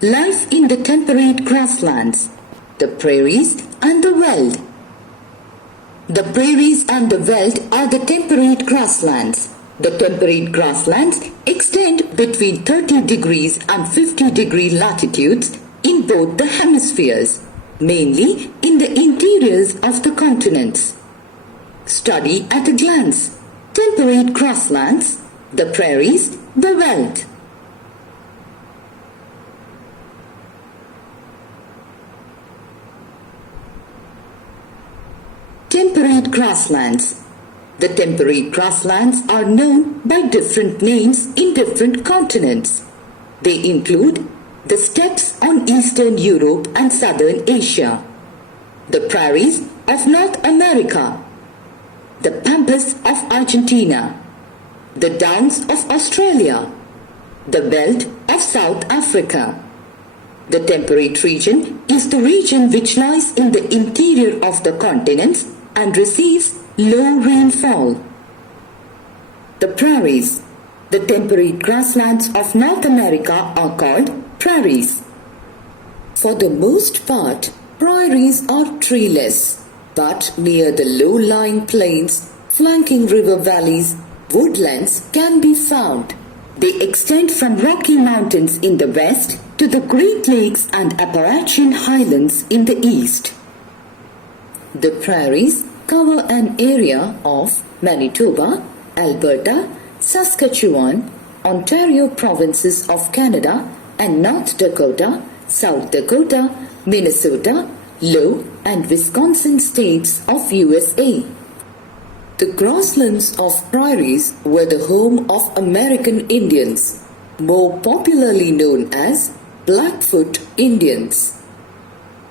Life in the temperate grasslands, the prairies and the veld. The prairies and the veld are the temperate grasslands. The temperate grasslands extend between 30 degrees and 50-degree latitudes in both the hemispheres, mainly in the interiors of the continents. Study at a glance. Temperate grasslands, the prairies, the veld. Temperate grasslands. The temperate grasslands are known by different names in different continents. They include the steppes on Eastern Europe and Southern Asia, the prairies of North America, the pampas of Argentina, the downs of Australia, the veld of South Africa. The temperate region is the region which lies in the interior of the continents and receives low rainfall. The prairies. The temperate grasslands of North America are called prairies. For the most part, prairies are treeless, but near the low-lying plains, flanking river valleys, woodlands can be found. They extend from Rocky Mountains in the west to the Great Lakes and Appalachian Highlands in the east. The prairies cover an area of Manitoba, Alberta, Saskatchewan, Ontario provinces of Canada, and North Dakota, South Dakota, Minnesota, Low and Wisconsin states of USA. The grasslands of prairies were the home of American Indians, more popularly known as Blackfoot Indians.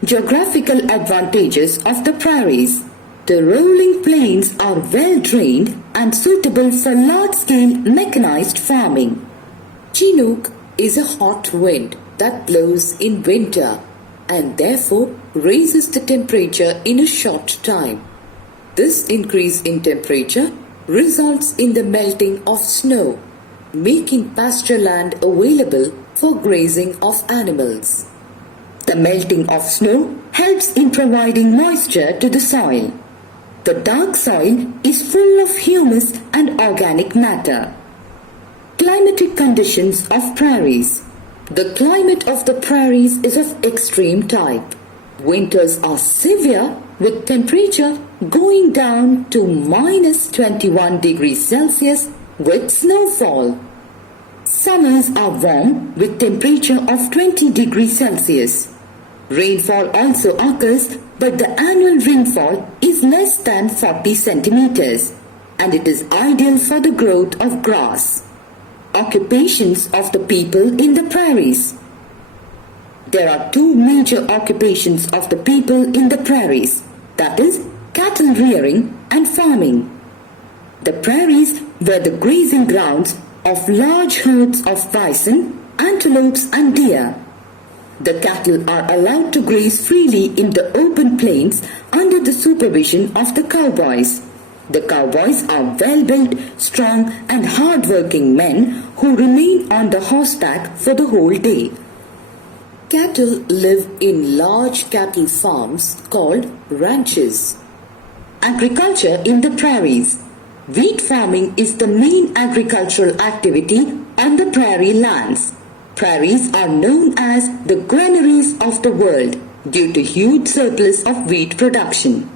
Geographical advantages of the prairies. The rolling plains are well drained and suitable for large-scale mechanized farming. Chinook is a hot wind that blows in winter and therefore raises the temperature in a short time. This increase in temperature results in the melting of snow, making pasture land available for grazing of animals. The melting of snow helps in providing moisture to the soil. The dark soil is full of humus and organic matter. Climatic conditions of prairies. The climate of the prairies is of extreme type. Winters are severe with temperature going down to minus 21 degrees Celsius with snowfall. Summers are warm with temperature of 20 degrees Celsius. Rainfall also occurs, but the annual rainfall is less than 40 centimeters, and it is ideal for the growth of grass. Occupations of the people in the prairies. There are two major occupations of the people in the prairies, that is, cattle rearing and farming. The prairies were the grazing grounds of large herds of bison, antelopes and deer. The cattle are allowed to graze freely in the open plains under the supervision of the cowboys. The cowboys are well-built, strong and hard-working men who remain on the horseback for the whole day. Cattle live in large cattle farms called ranches. Agriculture in the prairies. Wheat farming is the main agricultural activity on the prairie lands. Prairies are known as the granaries of the world due to huge surplus of wheat production.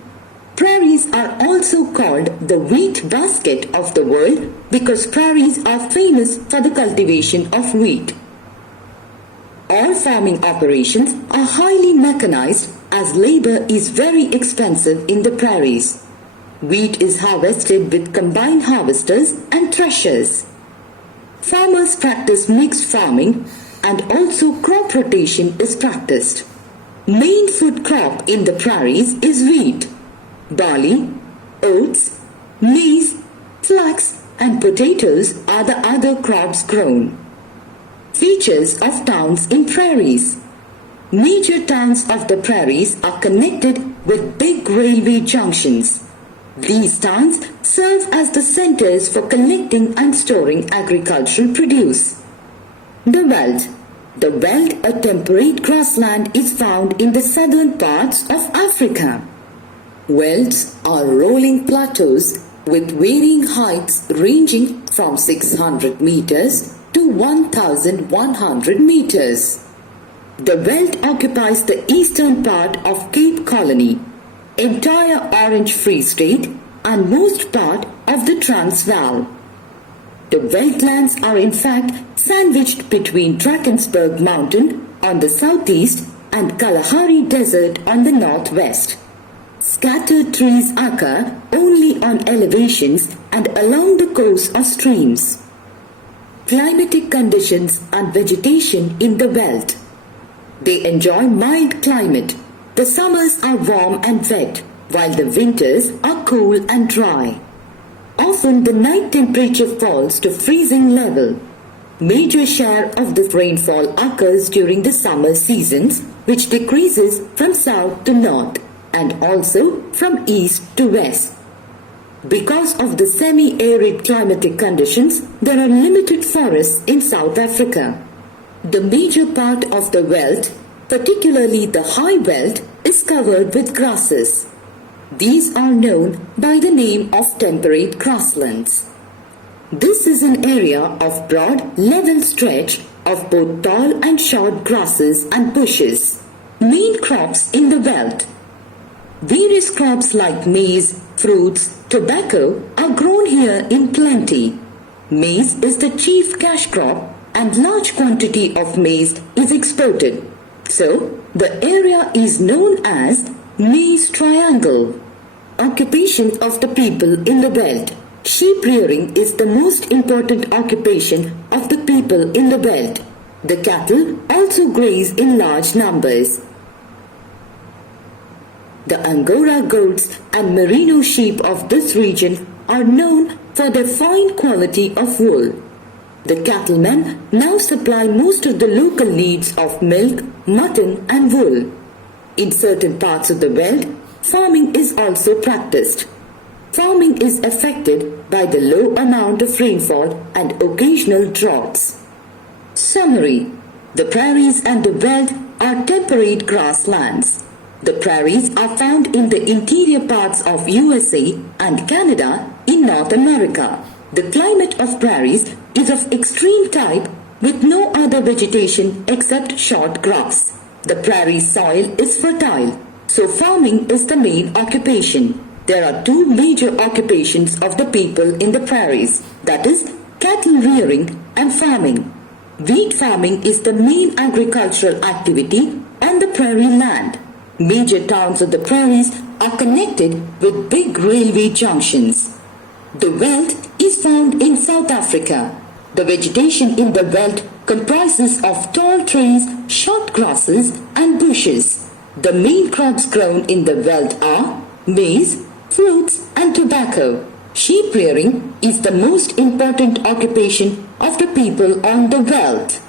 Prairies are also called the wheat basket of the world because prairies are famous for the cultivation of wheat. All farming operations are highly mechanized as labor is very expensive in the prairies. Wheat is harvested with combined harvesters and threshers. Farmers practice mixed farming and also crop rotation is practiced. Main food crop in the prairies is wheat, barley, oats, maize, flax and potatoes are the other crops grown. Features of towns in prairies. Major towns of the prairies are connected with big railway junctions. These towns serve as the centers for collecting and storing agricultural produce. The veld. The veldt, a temperate grassland, is found in the southern parts of Africa. Veldts are rolling plateaus with varying heights ranging from 600 meters to 1,100 meters. The veldt occupies the eastern part of Cape Colony, entire Orange Free State, and most part of the Transvaal. The veldlands are in fact sandwiched between Drakensberg Mountain on the southeast and Kalahari Desert on the northwest. Scattered trees occur only on elevations and along the course of streams. Climatic conditions and vegetation in the veldt. They enjoy mild climate. The summers are warm and wet, while the winters are cool and dry. Often the night temperature falls to freezing level. Major share of the rainfall occurs during the summer seasons, which decreases from south to north and also from east to west. Because of the semi-arid climatic conditions, there are limited forests in South Africa. The major part of the veldt, particularly the high veldt, is covered with grasses. These are known by the name of temperate grasslands. This is an area of broad, level stretch of both tall and short grasses and bushes. Main crops in the veldt. Various crops like maize, fruits, tobacco are grown here in plenty. Maize is the chief cash crop and large quantity of maize is exported. So, the area is known as Maize Triangle. Occupation of the people in the veldt. Sheep rearing is the most important occupation of the people in the veldt. The cattle also graze in large numbers. The Angora goats and merino sheep of this region are known for their fine quality of wool. The cattlemen now supply most of the local needs of milk, mutton and wool. In certain parts of the veldt, farming is also practiced. Farming is affected by the low amount of rainfall and occasional droughts. Summary: the prairies and the veldt are temperate grasslands. The prairies are found in the interior parts of USA and Canada in North America. The climate of prairies is of extreme type with no other vegetation except short grass. The prairie soil is fertile, so farming is the main occupation. There are two major occupations of the people in the prairies, that is, cattle rearing and farming. Wheat farming is the main agricultural activity on the prairie land. Major towns of the prairies are connected with big railway junctions. The veldt is found in South Africa. The vegetation in the veldt comprises of tall trees, short grasses and bushes. The main crops grown in the veldt are maize, fruits and tobacco. Sheep rearing is the most important occupation of the people on the veldt.